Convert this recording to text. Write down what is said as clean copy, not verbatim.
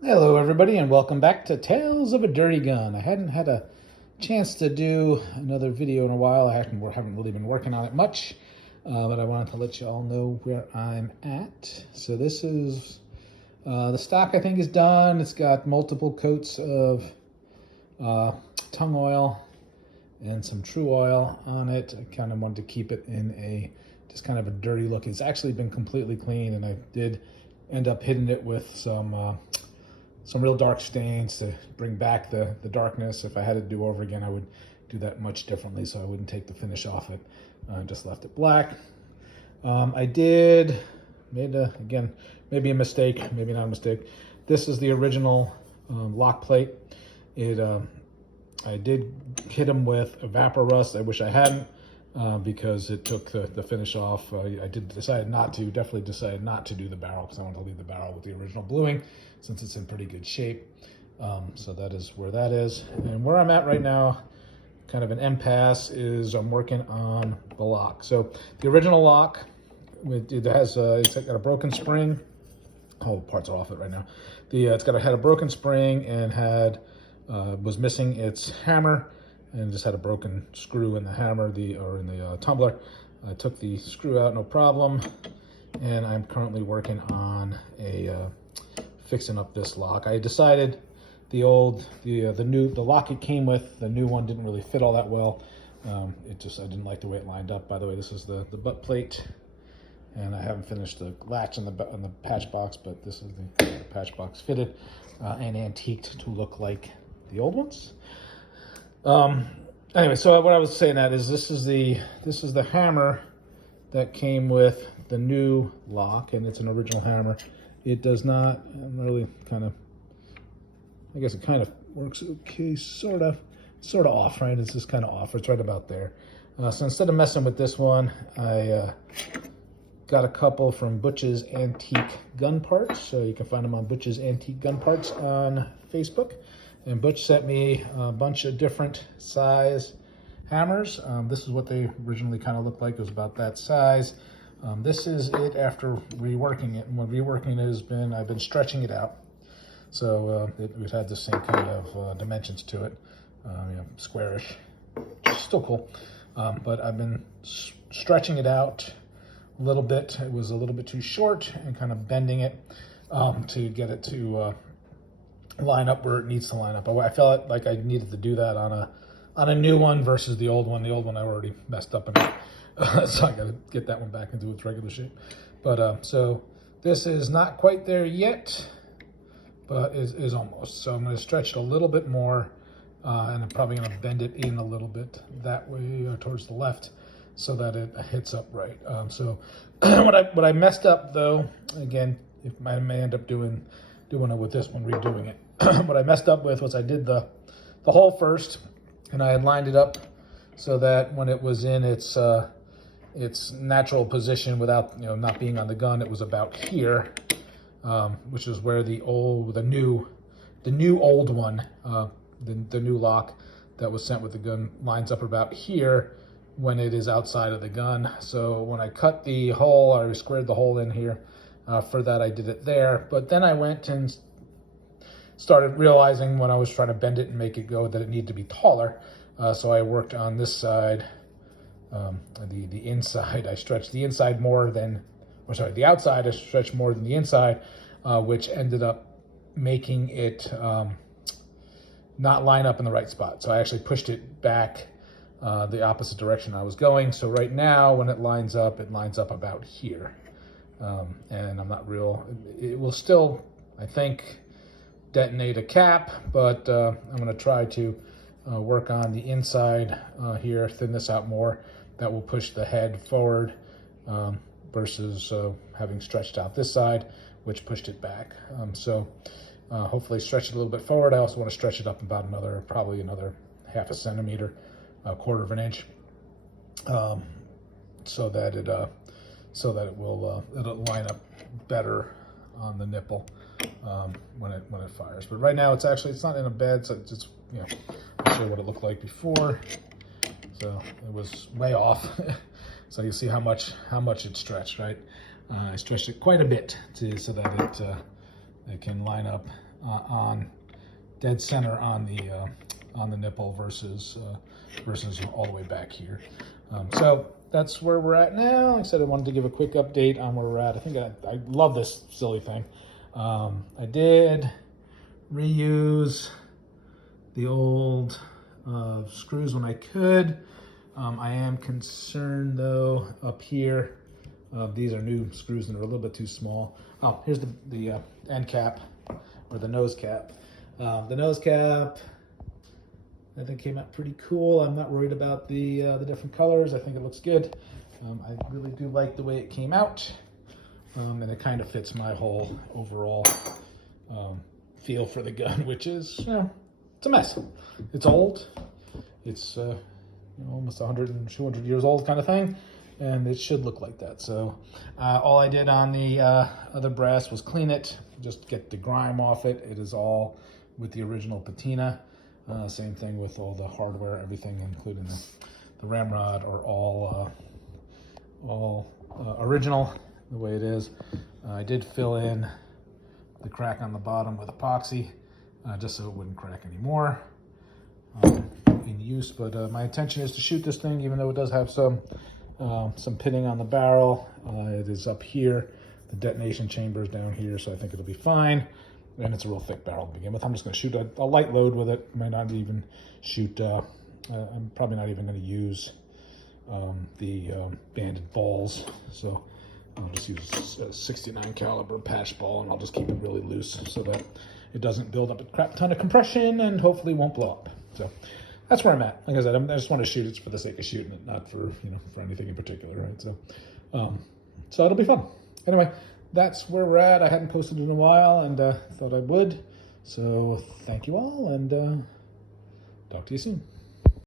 Hello everybody and welcome back to Tales of a Dirty Gun. I hadn't had a chance to do another video in a while. I haven't really been working on it much, but I wanted to let you all know where I'm at. So this is, the stock I think is done. It's got multiple coats of tung oil and some true oil on it. I kind of wanted to keep it in a just kind of a dirty look. It's actually been completely clean, and I did end up hitting it with some real dark stains to bring back the darkness. If I had to do over again, I would do that much differently, so I wouldn't take the finish off it. Just left it black. I made again, maybe a mistake, maybe not a mistake. This is the original lock plate. I did hit them with evapor rust. I wish I hadn't, because it took the finish off. Definitely decided not to do the barrel, because I wanted to leave the barrel with the original bluing since it's in pretty good shape. So that is where that is. And where I'm at right now, kind of an impasse, is I'm working on the lock. So the original lock, it's got a broken spring. All parts are off it right now. Had a broken spring and was missing its hammer, and just had a broken screw in the hammer, in the tumbler. I took the screw out, no problem, and I'm currently working on fixing up this lock. I decided the lock it came with, the new one didn't really fit all that well. I didn't like the way it lined up. By the way, this is the butt plate, and I haven't finished the latch on the patch box, but this is the patch box fitted and antiqued to look like the old ones. Anyway, so what I was saying is this is the hammer that came with the new lock, and it's an original hammer. It does not really I guess it kind of works okay, sort of off, right? It's just kind of off. It's right about there. So instead of messing with this one, I got a couple from Butch's Antique Gun Parts. So you can find them on Butch's Antique Gun Parts on Facebook. And Butch sent me a bunch of different size hammers. This is what they originally kind of looked like. It was about that size. This is it after reworking it. And what reworking has been, I've been stretching it out. So it had the same kind of dimensions to it, squarish, still cool. But I've been stretching it out a little bit. It was a little bit too short, and kind of bending it to get it to line up where it needs to line up. I felt like I needed to do that on a new one versus the old one. The old one I already messed up enough, so I got to get that one back into its regular shape. But so this is not quite there yet, but is almost. So I'm going to stretch it a little bit more, and I'm probably going to bend it in a little bit that way towards the left, so that it hits up right. So what I messed up though, again, I may end up doing it with this one, redoing it. What I messed up with was I did the hole first, and I had lined it up so that when it was in its natural position without not being on the gun, it was about here, which is where the new old one, the new lock that was sent with the gun, lines up about here when it is outside of the gun. So when I cut the hole, I squared the hole in here. For that, I did it there, but then I went and started realizing when I was trying to bend it and make it go that it needed to be taller. So I worked on this side, the inside. I stretched the inside more than, the outside I stretched more than the inside, which ended up making it not line up in the right spot. So I actually pushed it back the opposite direction I was going. So right now, when it lines up about here. And it will still, I think, detonate a cap, but I'm going to try to work on the inside here, thin this out more. That will push the head forward versus having stretched out this side, which pushed it back. So hopefully stretch it a little bit forward. I also want to stretch it up about probably another half a centimeter, a quarter of an inch, so that it'll line up better on the nipple when it fires. But right now it's not in a bed, so it's just, I'll show you what it looked like before. So it was way off. So you see how much it stretched, right? I stretched it quite a bit so that it can line up on dead center on the nipple versus all the way back here. So that's where we're at now. Like I said, I wanted to give a quick update on where we're at. I think I love this silly thing. I did reuse the old screws when I could. I am concerned though up here. These are new screws and they're a little bit too small. Oh, here's the end cap or the nose cap. The nose cap, I think came out pretty cool. I'm not worried about the different colors. I think it looks good. I really do like the way it came out. And it kind of fits my whole overall feel for the gun, which is, it's a mess. It's old. It's almost 100 and 200 years old kind of thing, and it should look like that. So all I did on the other brass was clean it, just get the grime off it. It is all with the original patina. Same thing with all the hardware, everything, including the ramrod, are all original the way it is. I did fill in the crack on the bottom with epoxy, just so it wouldn't crack anymore in use. But my intention is to shoot this thing, even though it does have some pitting on the barrel. It is up here. The detonation chamber is down here, so I think it'll be fine. And it's a real thick barrel to begin with. I'm just going to shoot a light load with it. I might not even shoot, I'm probably not even going to use the banded balls. So I'll just use a 69 caliber patch ball, and I'll just keep it really loose so that it doesn't build up a crap ton of compression and hopefully won't blow up. So that's where I'm at. Like I said, I just want to shoot it for the sake of shooting it, not for, for anything in particular, right? So it'll be fun. Anyway, that's where we're at. I hadn't posted in a while, and thought I would. So thank you all, and talk to you soon.